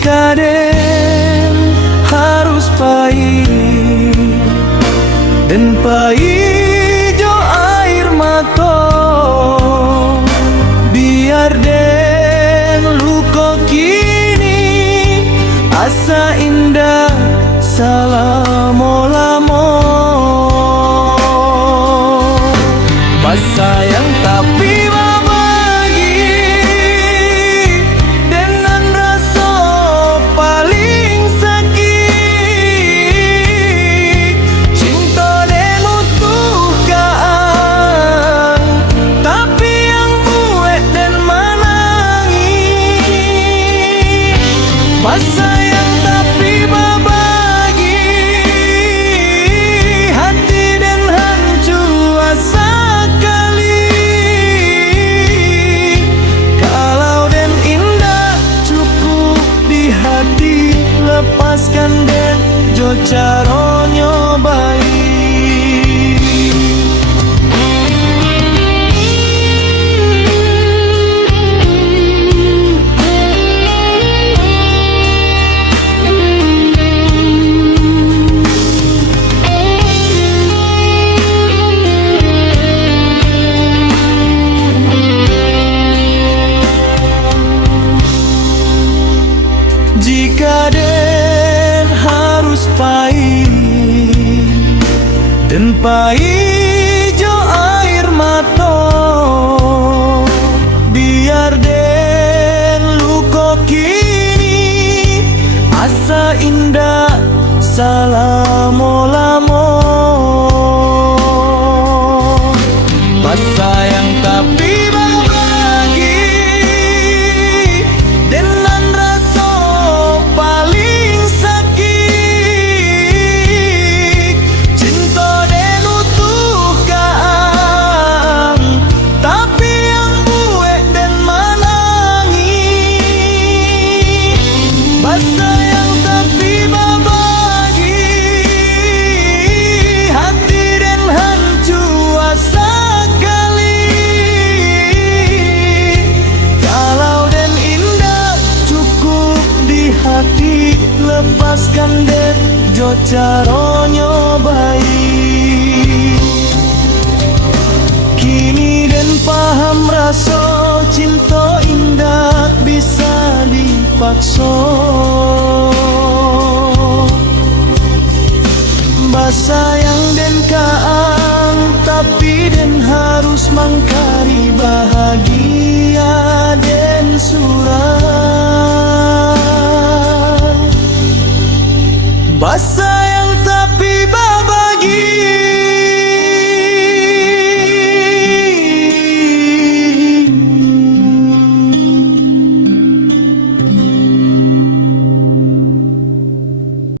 Jika den harus pahit dan pahit jo air mata, biar den luka kini asa indah selama-lama. Pas sayang tapi berbagi dengan rasa paling sakit. Cinta den utuh kaan, tapi yang buat dan menangis. Pas sayang tapi berbagi, hati dan hancur asa. Lepaskan den jo caronyo baik. Jika den harus pahit dan pahit jo air mata, biar den luka kini asa indah selama-lama. Pas sayang tapi lepaskan den jo caronyo baik. Kini den paham rasa cinta indah bisa dipaksa.